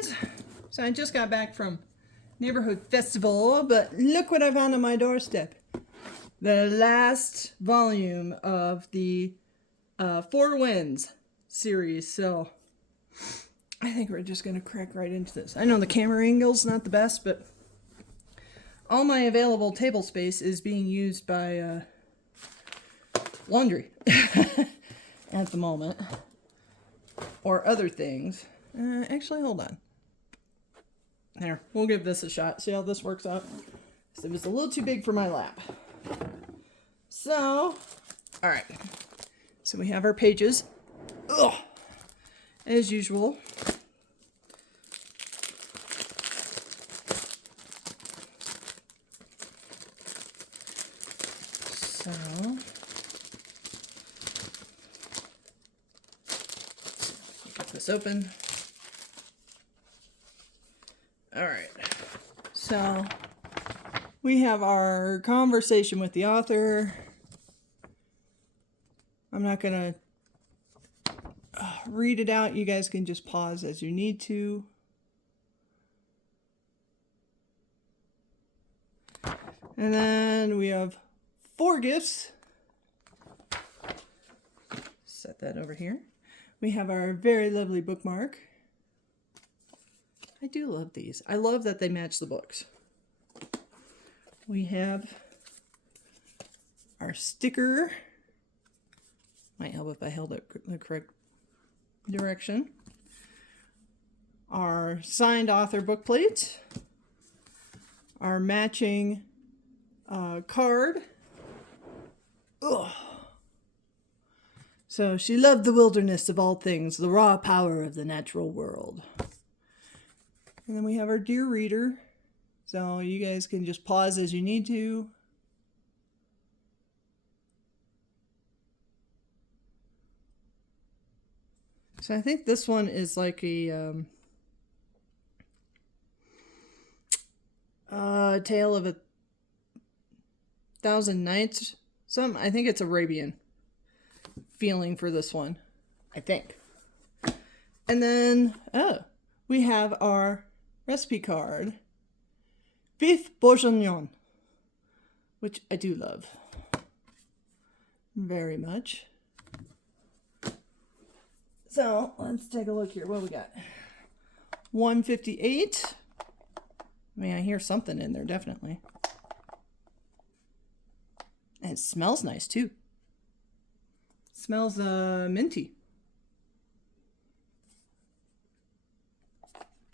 friends. So I just got back from neighborhood festival, but look what I found on my doorstep. The last volume of the Four Winds series. So I think we're just going to crack right into this. I know the camera angle's not the best, but all my available table space is being used by laundry at the moment. Or other things. Actually, hold on. There, we'll give this a shot. See how this works out? It was a little too big for my lap. So, alright. So we have our pages. Ugh. As usual. So, get this open. Alright. So, we have our conversation with the author. I'm not going to read it out. You guys can just pause as you need to. And then we have 4 gifts. Set that over here. We have our very lovely bookmark. I do love these. I love that they match the books. We have our sticker. Might help if I held it the correct direction. Our signed author book plate. Our matching card. Ugh. So, she loved the wilderness of all things, the raw power of the natural world. And then we have our dear reader. So you guys can just pause as you need to. So I think this one is like a Tale of 1,000 Nights. I think it's Arabian feeling for this one. I think. And then, we have our recipe card. Beef bourguignon, which I do love very much. So let's take a look here. What we got? 158. I mean, I hear something in there, definitely. And it smells nice too. It smells minty.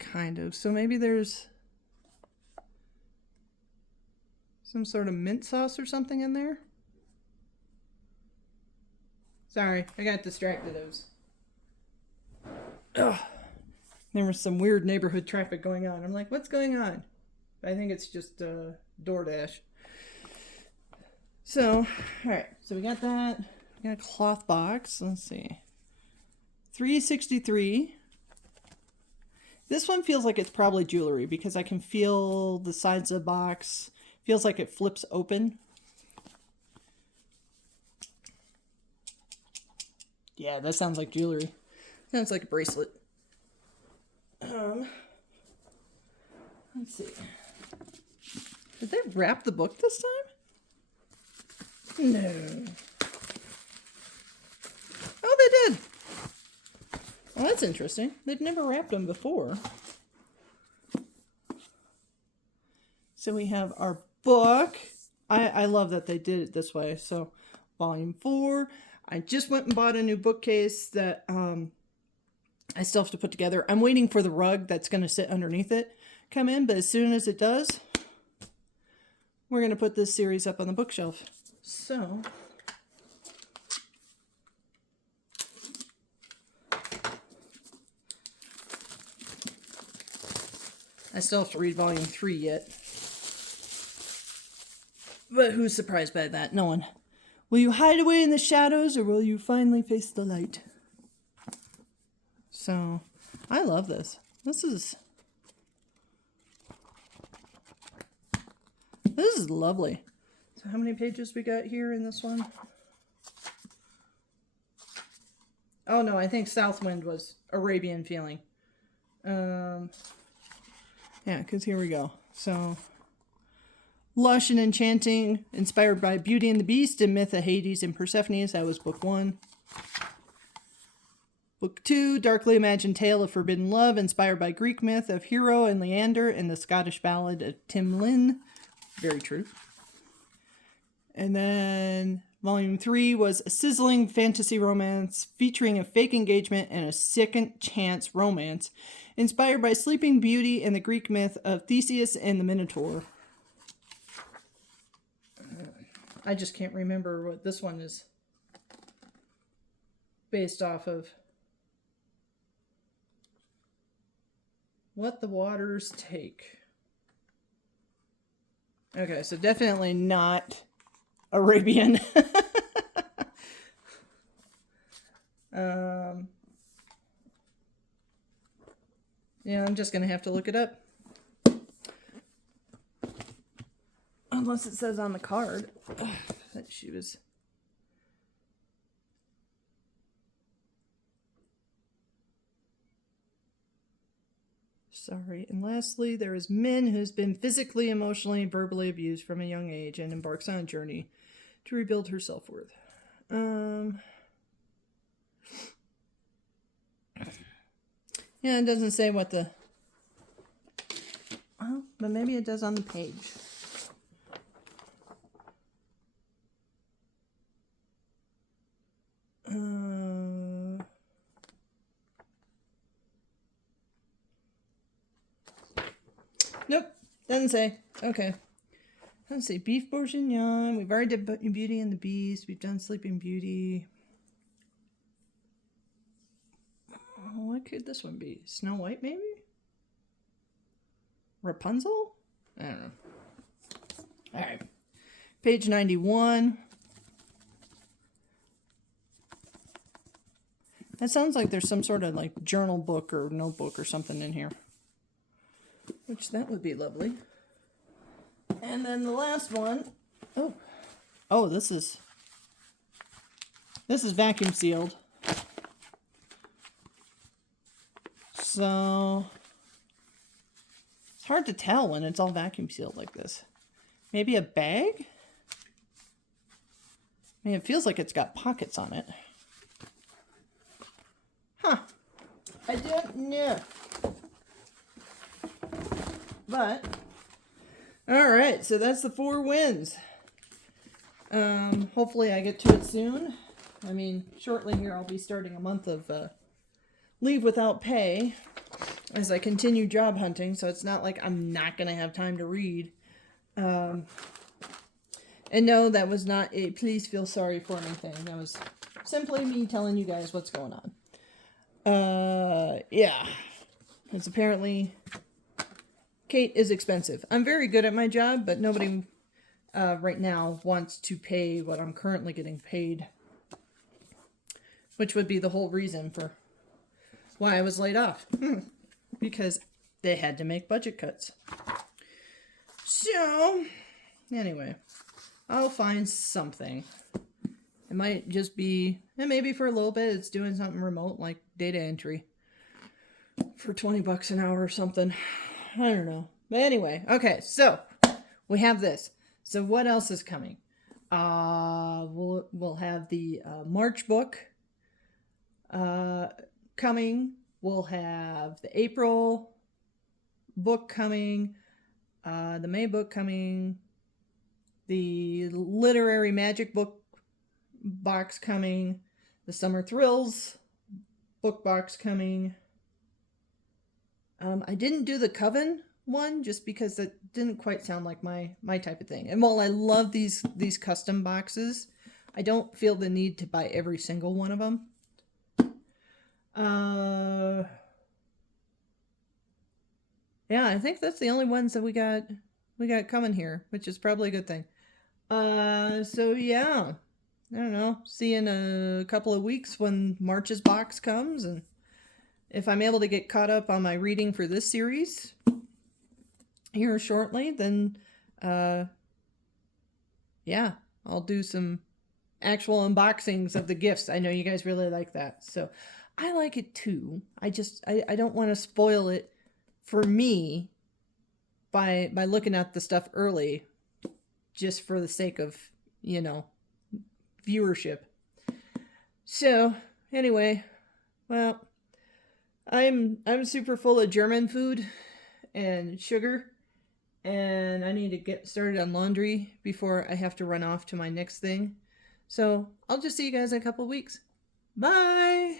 Kind of. So maybe there's some sort of mint sauce or something in there. Sorry, I got distracted. There was some weird neighborhood traffic going on. I'm like, what's going on? I think it's just DoorDash. So, alright. So we got that. We got a cloth box. Let's see. $3.63. This one feels like it's probably jewelry because I can feel the sides of the box. Feels like it flips open. Yeah, that sounds like jewelry. Sounds like a bracelet. Let's see. Did they wrap the book this time? No. Oh, they did. Well, that's interesting. They've never wrapped them before. So we have our book. I love that they did it this way. So, volume 4. I just went and bought a new bookcase that I still have to put together. I'm waiting for the rug that's going to sit underneath it come in, but as soon as it does, we're going to put this series up on the bookshelf. So, I still have to read volume 3 yet. But who's surprised by that? No one. Will you hide away in the shadows or will you finally face the light? So, I love this. This is lovely. So how many pages we got here in this one? Oh no, I think Southwind was Arabian feeling. Yeah, because here we go. So, lush and enchanting, inspired by Beauty and the Beast and myth of Hades and Persephone. That was book 1. Book 2, darkly imagined tale of forbidden love, inspired by Greek myth of Hero and Leander and the Scottish ballad of Tim Lin. Very true. And then volume 3 was a sizzling fantasy romance featuring a fake engagement and a second chance romance, inspired by Sleeping Beauty and the Greek myth of Theseus and the Minotaur. I just can't remember what this one is based off of. What the Waters Take. Okay, so definitely not Arabian. Yeah, I'm just going to have to look it up. Unless it says on the card that she was... Sorry. And lastly, there is Min, who's been physically, emotionally, and verbally abused from a young age and embarks on a journey to rebuild her self-worth. Yeah, it doesn't say what the... Well, but maybe it does on the page. Nope, doesn't say. Okay. Let's see. Beef Bourguignon. We've already did Beauty and the Beast. We've done Sleeping Beauty. What could this one be? Snow White, maybe? Rapunzel? I don't know. Alright. Page 91. That sounds like there's some sort of like journal book or notebook or something in here. Which that would be lovely. And then the last one. Oh, this is vacuum sealed. So it's hard to tell when it's all vacuum sealed like this. Maybe a bag? I mean, it feels like it's got pockets on it. Huh. I don't know. But, alright, so that's the 4 wins. Hopefully I get to it soon. I mean, shortly here I'll be starting a month of leave without pay as I continue job hunting, so it's not like I'm not going to have time to read. And no, that was not a please feel sorry for me thing. That was simply me telling you guys what's going on. Yeah. It's apparently... Kate is expensive. I'm very good at my job, but nobody right now wants to pay what I'm currently getting paid. Which would be the whole reason for why I was laid off. Because they had to make budget cuts. So, anyway, I'll find something. It might just be, and maybe for a little bit, it's doing something remote like data entry for $20 an hour or something. I don't know. But anyway, okay, so we have this. So what else is coming? We'll have the March book coming. We'll have the April book coming. The May book coming. The Literary Magic book box coming. The Summer Thrills book box coming. I didn't do the Coven one just because it didn't quite sound like my type of thing. And while I love these custom boxes, I don't feel the need to buy every single one of them. Yeah, I think that's the only ones that we got coming here, which is probably a good thing. So yeah, I don't know. See you in a couple of weeks when March's box comes, and if I'm able to get caught up on my reading for this series here shortly, then yeah, I'll do some actual unboxings of the gifts. I know you guys really like that. So I like it too. I don't want to spoil it for me by looking at the stuff early just for the sake of, you know, viewership. So, anyway, well, I'm super full of German food and sugar, and I need to get started on laundry before I have to run off to my next thing. So, I'll just see you guys in a couple of weeks. Bye!